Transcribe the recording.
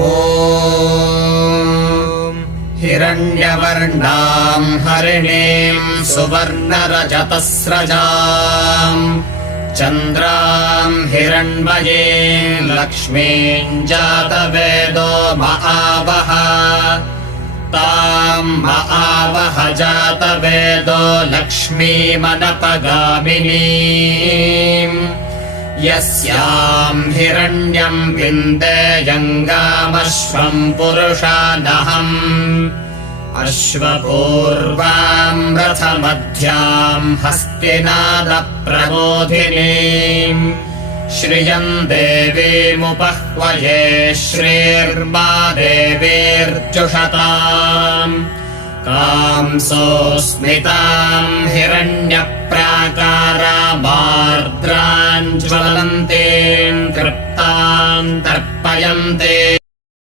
ॐ हिरण्यवर्णाम् हरिणीम् सुवर्णरजतस्रजाम् चन्द्राम् हिरण्मयीम् लक्ष्मीम् जातवेदो महावः ताम् महावः जातवेदो लक्ष्मीमनपगामिनीम् यस्याम् हिरण्यम् विन्देयङ्गामश्वम् पुरुषानहम् अश्वपूर्वाम् रथमध्याम् हस्तिनादप्रबोधिनीम् श्रियम् देवीमुपह्वये श्रीर्मा देवीर्जुषताम् कांसोऽस्मिताम् हिरण्यप्राकारामार्द्राम् ज्वलन्तीम् तृप्ताम् तर्पयन्ते।